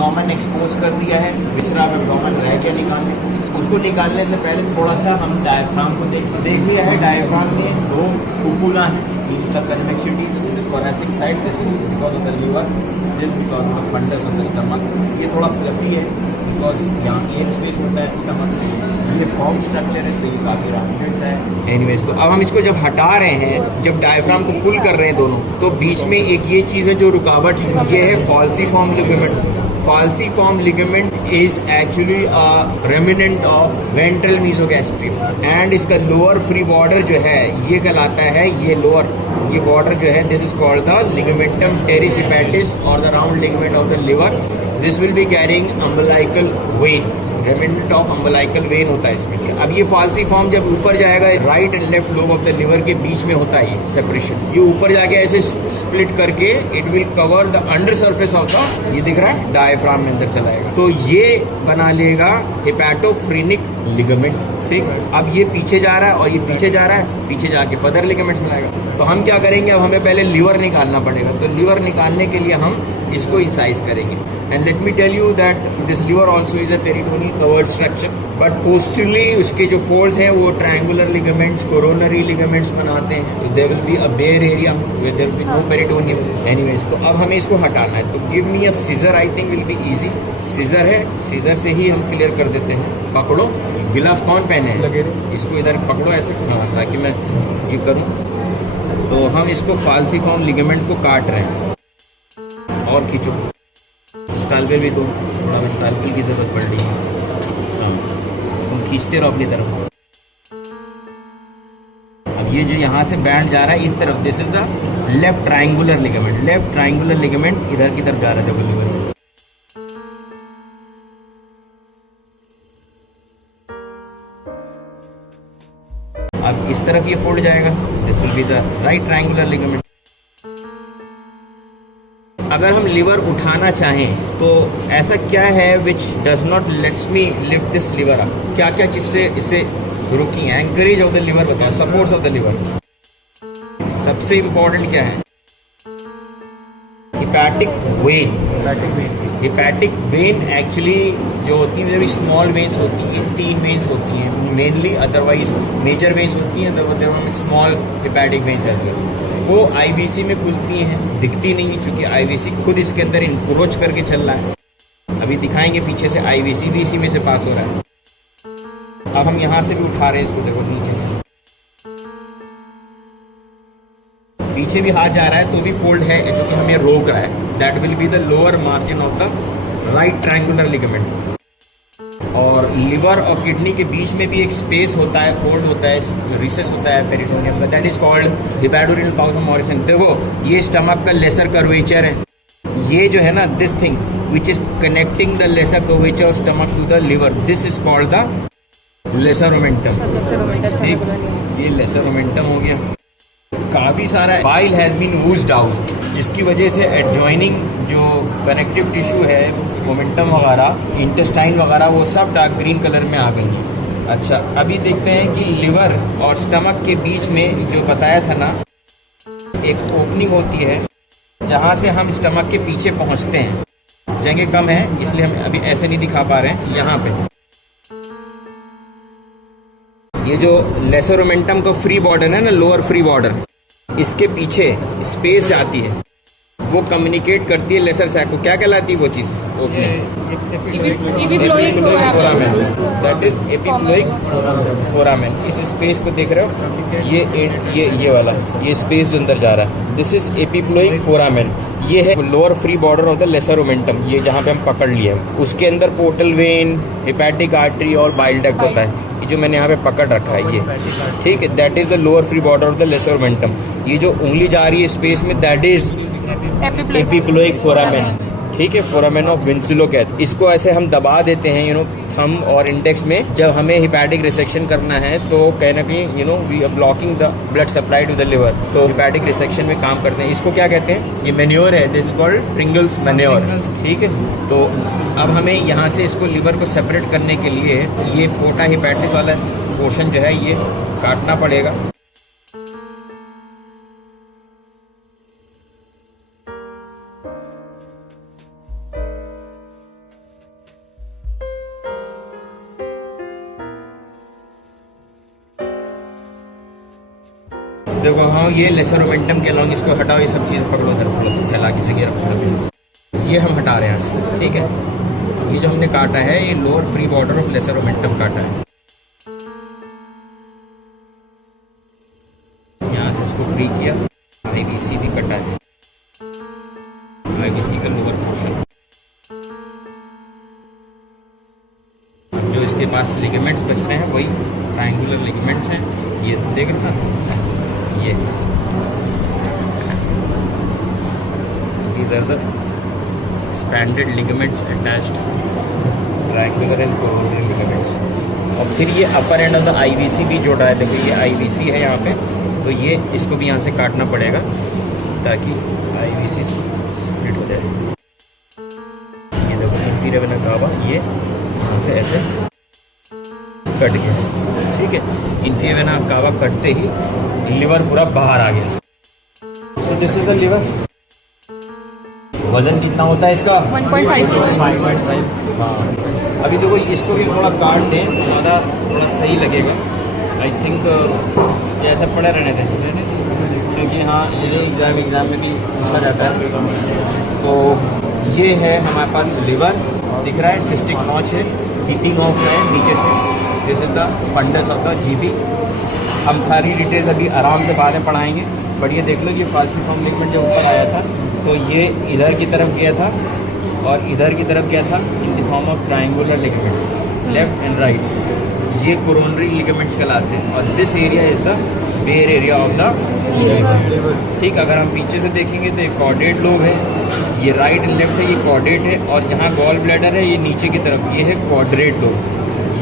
Abdomen expose कर दिया है, विसरा एब्डोमेन रह गया निकालने। उसको निकालने से पहले थोड़ा सा हम डायफ्राम को देख लिया है। डायफ्राम में दो कुकुला है, इसका convexity thoracic side, this is because of the liver, this because of the fundus of the stomach। ये थोड़ा फ्लफी है बिकॉज यहाँ एयर स्पेस होता है स्टमक में, ये फॉर्म स्ट्रक्चर है तो ये काफी राउंडेड है। एनीवेज, तो अब हम इसको जब हटा रहे हैं, जब डायफ्राम को पुल कर रहे हैं दोनों, तो बीच में एक ये चीज है जो रुकावट है, ये है फॉल्सिफॉर्म ligament. Falciform ligament is actually a remnant of ventral mesogastrium and इसका लोअर फ्री बॉर्डर जो है ये कहलाता है, ये लोअर ये बॉर्डर जो है this is called the ligamentum teres hepatis और the round ligament of the liver. This will be carrying umbilical when, remnant of umbilical when होता है इसमें। अब ये फाल्सीफॉर्म जब ऊपर जाएगा, right and left lobe of the liver के बीच में होता है ये सेपरेशन, ये ऊपर जाके ऐसे स्प्लिट करके it will cover the under surface of the, ये दिख रहा है डायफ्राम में अंदर चलाएगा, तो ये बना लेगा हेपेटोफ्रेनिक लिगामेंट। ठीक, अब ये पीछे जा रहा है और ये पीछे जा रहा है, पीछे जाके फर्दर लिगामेंट्स बनाएगा। तो हम क्या करेंगे, अब हमें पहले लीवर निकालना पड़ेगा, तो लीवर निकालने के लिए हम इसको इंसाइज करेंगे। And let me tell you that this liver also is a peritoneal covered structure, but posteriorly उसके जो फोल्ड्स हैं वो ट्रायंगुलर लिगामेंट्स, कोरोनरी लिगामेंट्स बनाते हैं, तो there will be a bare area where there will be no peritoneum. Anyways, तो अब हमें इसको हटाना है, तो give me a scissor, I think will be easy. Scissor है, सीजर से ही हम क्लियर कर देते हैं। पकड़ो, ग्लव्स कौन पहने हैं, इसको इधर पकड़ो ऐसे, हाँ, ताकि मैं ये करूं। तो हम इसको फाल्सीफॉर्म लिगामेंट को काट रहे हैं और खींचो, स्काल्पेल भी दो, थोड़ा स्काल्पेल की जरूरत पड़ रही है, हाँ, तुम खींचते रहो अपनी तरफ। अब ये जो यहाँ से बैंड जा रहा है इस तरफ, this is the left triangular ligament, left triangular ligament इधर की तरफ जा रहा है जब लिवर। अब इस तरफ ये फोल्ड जाएगा, this will be the right triangular ligament. अगर हम लिवर उठाना चाहें तो ऐसा क्या है which does not let's me lift this liver up, क्या क्या चीजें इससे रुकी हैं? एंकरेज ऑफ द लिवर बताओ, सपोर्ट्स ऑफ द लिवर। सबसे इंपॉर्टेंट क्या है? Hepatic vein. Hepatic vein actually जो होती है स्मॉल वेन्स होती हैं, 3 वेन्स होती हैं मेनली, अदरवाइज मेजर वेन्स होती हैं, small hepatic veins as well. वो आईवीसी में खुलती हैं, दिखती नहीं है क्योंकि आईवीसी खुद इसके अंदर इनक्रोच करके चल रहा है। अभी दिखाएंगे पीछे से आईवीसी भी इसी में से पास हो रहा है। अब हम यहां से भी उठा रहे हैं इसको, देखो नीचे से पीछे भी हाथ जा रहा है तो भी फोल्ड है जो कि हमें रोक रहा है। That will be the lower margin of the right triangular ligament. और लिवर और किडनी के बीच में भी एक स्पेस होता है, फोल्ड होता है, रिसेस होता है पेरिटोनियम का, that is called hepatorenal pouch of Morison. देखो ये स्टमक का लेसर कर्वेचर है, ये जो है ना this thing which is connecting the lesser curvature of stomach to the liver, this is called the lesser omentum. ठीक, ये लेसर ओमेंटम हो गया। काफी सारा bile has been oozed out, जिसकी वजह से एडजॉइनिंग जो कनेक्टिव टिश्यू है, मोमेंटम वगैरह, इंटेस्टाइन वगैरह, वो सब डार्क ग्रीन कलर में आ गई है। अच्छा, अभी देखते हैं कि लिवर और स्टमक के बीच में जो बताया था ना, एक ओपनिंग होती है जहां से हम स्टमक के पीछे पहुंचते हैं। जगह कम है इसलिए हम अभी ऐसे नहीं दिखा पा रहे हैं। यहाँ पे ये जो लेसर ओमेंटम का फ्री बॉर्डर है ना, लोअर फ्री बॉर्डर, इसके पीछे स्पेस जाती है, वो कम्युनिकेट करती है लेसर सैक को। क्या कहलाती है वो चीज? That is epiploic foramen. इस स्पेस को देख रहे हो, ये वाला, ये स्पेस जो अंदर जा रहा है, दिस इज एपिप्लोइक फोरामेन। ये है lower free border of the lesser omentum, ये जहाँ पे हम पकड़ लिए। उसके अंदर पोर्टल वेन, हिपैटिक आर्टरी और बाइल डक्ट होता है, ये जो मैंने यहाँ पे पकड़ रखा है ये, ठीक है, that is the lower free border of the lesser omentum. ये जो उंगली जा रही है स्पेस में, दैट इज एपिप्लोइक फोरामेन। ठीक है, फोरामेन ऑफ विंसुलो कहते हैं इसको। ऐसे हम दबा देते हैं थंब और इंडेक्स में, जब हमें हिपैटिक रिसेक्शन करना है तो कहीं ना कहीं we are blocking the blood supply to the liver, तो हिपैटिक रिसेक्शन में काम करते हैं। इसको क्या कहते हैं? ये मैन्योर है, this is called Pringles manure. ठीक है, तो अब हमें यहाँ से इसको लिवर को सेपरेट करने के लिए ये पोर्टा हिपैटिस वाला पोर्शन जो है ये काटना पड़ेगा। देखो हाँ ये लेसर ओमेंटम के लॉन्ग, इसको हटाओ, ये सब चीज़ पकड़ो इधर, थोड़ा सा फैला के जगह रखो। ये हम हटा रहे हैं इसको, ठीक है। ये जो हमने काटा है ये lower free border of lesser omentum काटा है। यहाँ से इसको फ्री किया, IVC भी कटा है, IVC का लोअर पोर्शन। जो इसके पास लिगामेंट्स बच रहे हैं वही ट्रायंगुलर लिगामेंट्स हैं, ये देख रहे हो ना, ये these are the expanded ligaments attached triangular and coronary ligaments। और फिर ये अपर एंड ऑफ द IVC भी जोड़ रहा है, देखो ये IVC है यहाँ पे, तो ये इसको भी यहाँ से काटना पड़ेगा ताकि IVC स्प्लिट हो जाए। ये देखो इंफीरियर वेना कावा, ये यहाँ से ऐसे कट गया, ठीक है। इंफीरियर वेना कावा कटते ही लिवर पूरा बाहर आ गया। So this is the liver. वजन कितना होता है इसका? 1.5 kg। 5.5। हाँ, अभी देखो इसको भी थोड़ा काट दें, ज़्यादा थोड़ा सही लगेगा। आई थिंक ऐसा पड़ा रहने दें, क्योंकि हाँ ये एग्ज़ाम में भी पूछा जाता है। तो ये है हमारे पास लिवर दिख रहा है, सिस्टिक नॉच है, हीटिंग ऑफ है नीचे से। This is the fundus of the GP। हम सारी डिटेल्स अभी आराम से बाद में पढ़ाएंगे, बट ये देख लो ये फाल्सिफॉर्म लिगामेंट जब ऊपर आया था तो ये इधर की तरफ गया था और इधर की तरफ गया था in the form of triangular ligaments, left and right. ये कोरोनरी लिगामेंट्स कहलाते हैं और this area is the bare area of the liver, ठीक। अगर हम पीछे से देखेंगे तो ये कॉर्डेट लोब है, ये राइट एंड लेफ्ट है, ये कॉर्डेट है, और जहाँ गॉल ब्लैडर है ये नीचे की तरफ, ये है क्वाड्रेट लोब।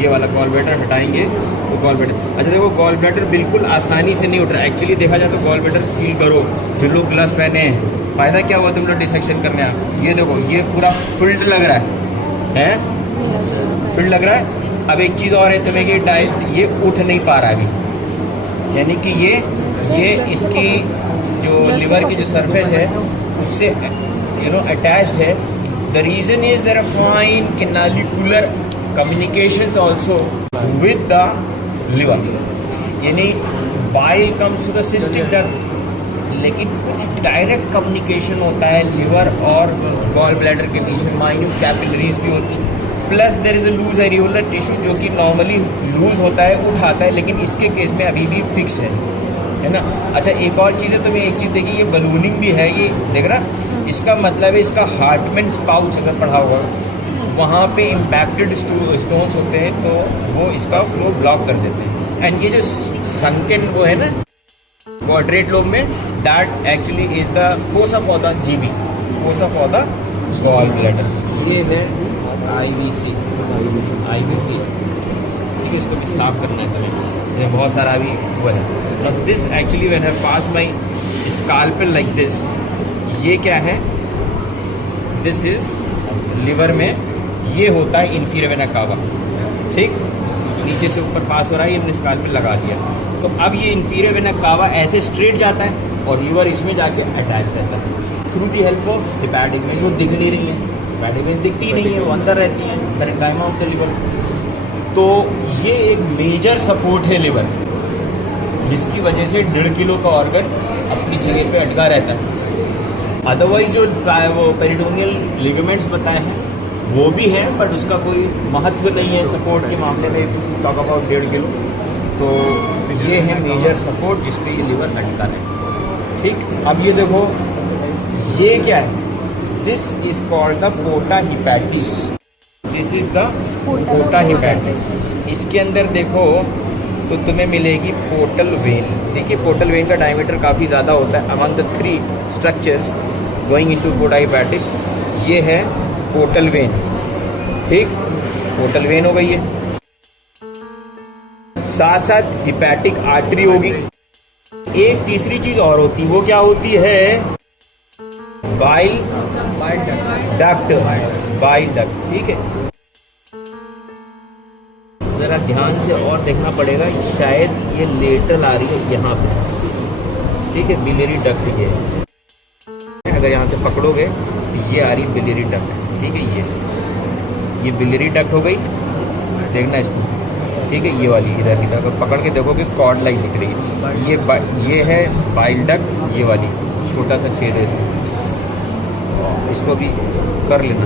ये वाला गॉल ब्लैडर हटाएंगे तो गॉल ब्लैडर, अच्छा देखो गॉल ब्लैडर बिल्कुल आसानी से नहीं उठ रहा है। एक्चुअली देखा जाए तो गॉल ब्लैडर फील करो, जो लोग ग्लव्स पहने हैं, फायदा क्या हुआ तुम लोग डिसेक्शन करने आ, ये देखो ये पूरा फिल्ड लग रहा है, फिल्ड लग रहा है। अब एक चीज़ और है तुम्हें कि ये उठ नहीं पा रहा अभी, यानी कि ये इसकी जो लिवर की जो सरफेस है उससे अटैच्ड है। The reason is there are fine canalicular communications also with the liver, यानी bile comes to the cystic duct, लेकिन कुछ डायरेक्ट कम्युनिकेशन होता है लिवर और गॉल ब्लैडर के बीच में, माइन्यूट कैपिलरीज भी होती है, plus there is a loose areolar tissue जो कि नॉर्मली लूज होता है, उठाता है, लेकिन इसके केस में अभी भी फिक्स है ना। अच्छा एक और चीज़ है, तुम्हें एक चीज़ देखिए, ये बलूनिंग भी है, ये देख रहा, इसका मतलब है इसका हार्टमैन्स पाउच अगर पढ़ा होगा वहाँ पे इम्पैक्टेड स्टोन्स होते हैं तो वो इसका फ्लो ब्लॉक कर देते हैं। एंड ये जो संकेन वो है ना क्वाड्रेट लोब में, that actually is the fossa for the GP, fossa for the gall bladder. ये है IVC, ठीक है, इसको भी साफ करना है तुम्हें, ये बहुत सारा अभी वो है। Now this actually when I pass my scalpel like this, ये क्या है, दिस इज लिवर में, ये होता है इंफीरियर वेना कावा, ठीक, नीचे से ऊपर पास हो रहा है, ये हमने स्कैल्पेल लगा दिया। तो अब ये इंफीरियर वेना कावा ऐसे स्ट्रेट जाता है और लिवर इसमें जाके अटैच रहता है through the help of hepatic veins, जो दिख नहीं रही है, हेपेटिक वेन्स दिखती नहीं है, वो अंदर रहती हैं पैरेन्काइमा ऑफ द लिवर। तो ये एक मेजर सपोर्ट है लिवर, जिसकी वजह से 1.5 किलो का ऑर्गन अपनी जगह पे अटका रहता है। अदरवाइज जो वो पेरिटोनियल लिगामेंट्स बताए हैं वो भी है, बट उसका कोई महत्व नहीं है सपोर्ट के मामले में, टॉक अबाउट 1.5 किलो। तो ये है मेजर सपोर्ट जिसपे ये लिवर अटका है, ठीक। अब ये देखो ये क्या है, this is called the porta hepatis, this is the porta hepatis. इसके अंदर देखो तो तुम्हें मिलेगी पोर्टल वेन। देखिए पोर्टल वेन का डायमीटर काफ़ी ज़्यादा होता है among the 3 structures going into porta hepatis. ये है पोर्टल वेन, ठीक, पोर्टल वेन हो गई है, साथ साथ हिपैटिक आर्टरी होगी। एक तीसरी चीज और होती है, वो क्या होती है, बाइल डक्ट, बाइल डक्ट, ठीक है। जरा ध्यान से और देखना पड़ेगा, शायद ये लेटरल आ रही है यहाँ पे, ठीक है, बिलियरी डक्ट ये, अगर यहाँ से पकड़ोगे तो ये आ रही बिलियरी डक्ट, ठीक है, ये बिलियरी डक्ट हो गई, देखना इसको, ठीक है। ये वाली इधर की तरफ पकड़ के देखोगे कॉर्ड लाइन दिख रही है, ये है बाइल डक्ट, ये वाली छोटा सा छेद है इसमें, इसको भी कर लेना।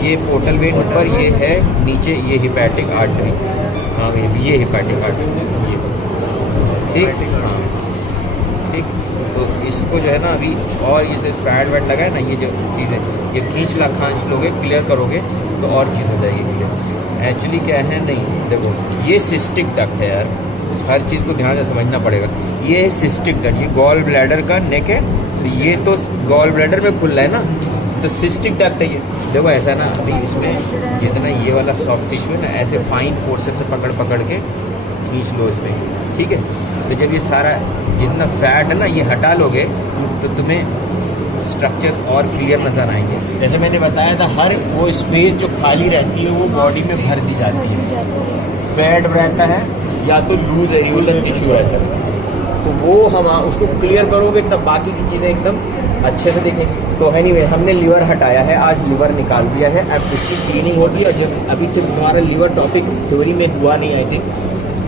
ये पोर्टल वेन ऊपर, ये है नीचे, ये हिपैटिक आर्टरी, हाँ ये हिपैटिक आर्टरी, ये ठीक, हाँ ठीक। तो इसको जो है ना अभी, और ये जो फैट वैट लगा है ना, ये जो चीज़ें ये खींच लोगे, क्लियर करोगे तो और चीज़ हो जाएगी क्लियर। एक्चुअली क्या है, नहीं देखो ये सिस्टिक डक्ट है यार, हर चीज़ को ध्यान से समझना पड़ेगा। ये है सिस्टिक डक्ट, ये गॉल ब्लैडर का नेक है, ये तो गॉल ब्लैडर में खुल रहा है ना, तो सिस्टिक डक्ट है ये। देखो ऐसा ना, अभी इसमें जितना ये वाला सॉफ्ट टिश्यू है ना, ऐसे फाइन फोर्सेप से पकड़ के खींच लो इसमें, ठीक है। तो जब ये सारा जितना फैट है ना ये हटा लोगे तो तुम्हें स्ट्रक्चर और क्लियर नजर आएंगे। जैसे मैंने बताया था, हर वो स्पेस जो खाली रहती है वो बॉडी में भर दी जाती है। फैट रहता है या तो लूज एरियोलर टिश्यू रहता है, तो वो हम उसको क्लियर करोगे तब बाकी की चीज़ें एकदम अच्छे से दिखेंगी। तो एनीवे हमने लीवर हटाया है, आज लीवर निकाल दिया है, अब इसकी क्लीनिंग होगी। और जब अभी तक हमारा लीवर टॉपिक थ्योरी में हुआ नहीं आई थी,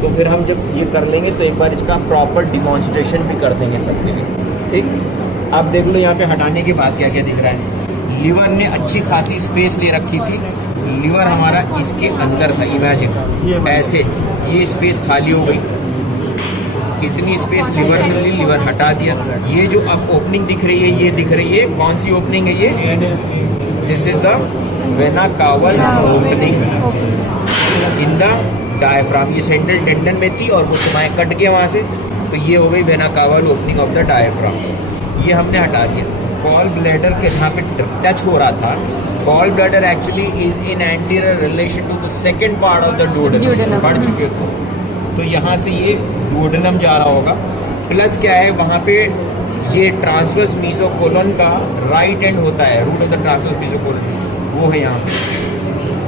तो फिर हम जब ये कर लेंगे तो एक बार इसका प्रॉपर डिमॉन्स्ट्रेशन भी कर देंगे सबके लिए, ठीक। अब देख लो यहाँ पे हटाने के बाद क्या क्या दिख रहा है। लीवर ने अच्छी खासी स्पेस ले रखी थी, लीवर हमारा इसके अंदर था, इमेजिन ऐसे ये स्पेस खाली हो गई, कितनी स्पेस लीवर में ली, लीवर हटा दिया। ये जो अब ओपनिंग दिख रही है, ये दिख रही है, कौन सी ओपनिंग है ये, this is the vena Kawal opening in the diaphragm. ये सेंट्रल टेंडन में थी और वो तुम्हारे कट गया वहां से, तो ये हो गई vena Kawal opening of the diaphragm, ये हमने हटा दिया। गॉल ब्लैडर के यहाँ पे टच हो रहा था, gall bladder actually is in anterior relation to the second part of the duodenum, पढ़ चुके हो तो यहाँ से ये डुओडेनम जा रहा होगा। प्लस क्या है वहाँ पे ये ट्रांसवर्स मीसोकोलन का राइट एंड होता है, रूट ऑफ द ट्रांसवर्स मीसोकोलन वो है यहाँ पे।